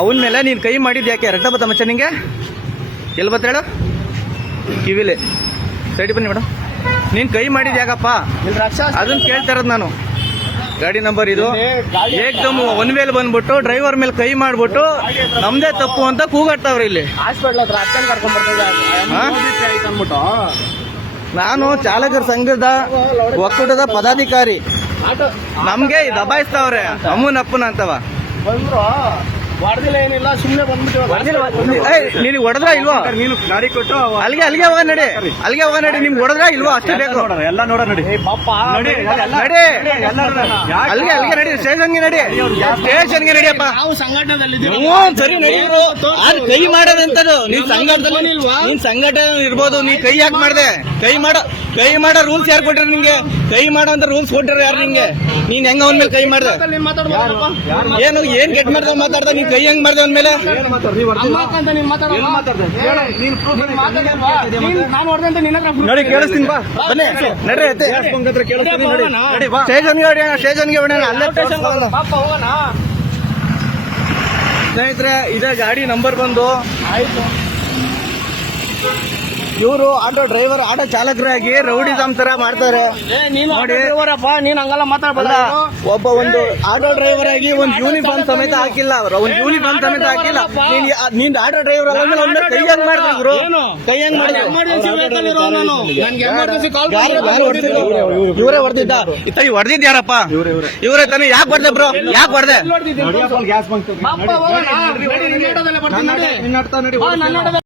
ಅವನ ಮೇಲೆ ನೀನು ಕೈ ಮಾಡಿದ್ದು ಯಾಕೆ? ರಕ್ತ ಬತ್ತ ಮಚ್ಚ ನಿಂಗೆ? ಎಲ್ಲಿ ಬತ್ತ ಹೇಳು ಕಿವಿಲಿ. ಸೈಡ್ ಬನ್ನಿ ಮೇಡಮ್ ನೀನು ಕೈ ಮಾಡಿದ್ದು ಯಾಕಪ್ಪ? ಅದನ್ನ ಕೇಳ್ತಾ ಇರೋದು ನಾನು. ಗಾಡಿ ನಂಬರ್ ಇದು. ಏಕ್ದಮ್ ಒನ್ ವೇಲ್ ಬಂದ್ಬಿಟ್ಟು ಡ್ರೈವರ್ ಮೇಲೆ ಕೈ ಮಾಡ್ಬಿಟ್ಟು ನಮ್ದೇ ತಪ್ಪು ಅಂತ ಕೂಗಾಡ್ತಾವ್ರ ಇಲ್ಲಿ. ನಾನು ಚಾಲಕರ ಸಂಘದ ಒಕ್ಕೂಟದ ಪದಾಧಿಕಾರಿ. ನಮ್ಗೆ ದಬಾಯಿಸ್ತಾವ್ರೆ. ಅಮ್ಮನ ಅಪ್ಪನ ಅಂತವ. ಬಂದ್ರು. ಹೊಡೆದಿಲ್ಲ ಏನಿಲ್ಲ ಸುಮ್ಮನೆ ಬಂದ್ಬಿಟ್ಟು ನಿನಗೆ ಹೊಡೆದ್ರ ಇಲ್ವೋ? ನೀನು ಗಾಡಿ ಕೊಟ್ಟು ಅಲ್ಲಿಗೆ ಅಲ್ಲಿಗೆ ಹೋಗ ನಡಿ. ಅಲ್ಲಿಗೆ ಹೋಗ ನಡಿ. ನಿಮ್ಗೆ ಹೊಡೆದ್ರ ಇಲ್ವಾ? ಅಷ್ಟೇ ಬೇಕು. ಎಲ್ಲ ನೋಡ. ನೋಡಿ ಪಾಪ ನಡಿ. ಅಲ್ಲಿಗೆ ಅಲ್ಲಿಗೆ ನಡಿ. ಸ್ಟೇಷನ್ಗೆ ನಡಿ. ಸ್ಟೇಷನ್ಗೆ ನಡಿಯಪ್ಪ. ನಾವು ಸಂಘಟನೆದಲ್ಲಿ ಹ್ಞೂ ಸರಿ ನಡೀರು ಕೈ ಮಾಡೋದಂತದು ನೀನ್ ಸಂಘಟನೆ ನೀನ್ ಸಂಘಟನೆ ಇರ್ಬೋದು ನೀ ಕೈ ಯಾಕೆ ಮಾಡ್ದೆ? ಕೈ ಮಾಡೋ. ಕೈ ಮಾಡೋ ರೂಲ್ಸ್ ಯಾರು ಕೊಟ್ರಿ ನಿಂಗೆ? ಕೈ ಮಾಡೋ ಅಂತ ರೂಲ್ಸ್ ಕೊಟ್ಟಿರ ಯಾರು ನಿಂಗೆ? ನೀನ್ ಹೆಂಗ ಅವನ ಮೇಲೆ ಕೈ ಮಾಡ್ದೆ? ಏನು, ಏನ್ ಗೆಟ್ ಮಾಡ್ದ ಮಾತಾಡ್ದ? ನೀನ್ ಕೈ ಹೆಂಗ್ ಮಾಡ್ದೆ ಅವನ ಮೇಲೆ? ನಾನು ಹೊಡೆದಂತ ನಿನ್ನ ನೋಡಿ ಕೇಳಿಸ್ತೀನಿ ಸ್ನೇಹಿತರೆ, ಇದೇ ಗಾಡಿ ನಂಬರ್ ಬಂದು. ಆಯ್ತು ಇವರು ಆಟೋ ಡ್ರೈವರ್ ಆಟೋ ಚಾಲಕರಾಗಿ ರೌಡಿಸಮ್ ತರ ಮಾಡ್ತಾರೆ ನೀನು ನೋಡಿ. ಡ್ರೈವರಪ್ಪ ನೀನ್ ಹಂಗಲ್ಲ ಒಬ್ಬ ಒಂದು ಆಟೋ ಡ್ರೈವರ್ ಆಗಿ ಒಂದು ಯೂನಿಫಾರ್ಮ್ ಸಮೇತ ಹಾಕಿಲ್ಲ ಅವರು ಒಂದು ಯೂನಿಫಾರ್ಮ್ ಸಮೇತ ಹಾಕಿಲ್ಲ ನೀನ್ ಆಟೋ ಡ್ರೈವರ್ ಕೈ ಹೆಂಗ್ ಮಾಡಿದ್ರು ಏನು? ಕೈ ಹೆಂಗ್ ಮಾಡಿದ್ರು ಹೊಡೆದಿದ್ದು ಇವರೇ ಹೊಡೆದಿದ್ದ ಇತ್ತ ಹೊಡೆದಿದ್ದ ಯಾರಪ್ಪ ಇವರೇ ತಾನೇ ಯಾಕೆ ಹೊಡೆದೆ ಬ್ರೋ ಯಾಕೆ ಹೋಗೋಣ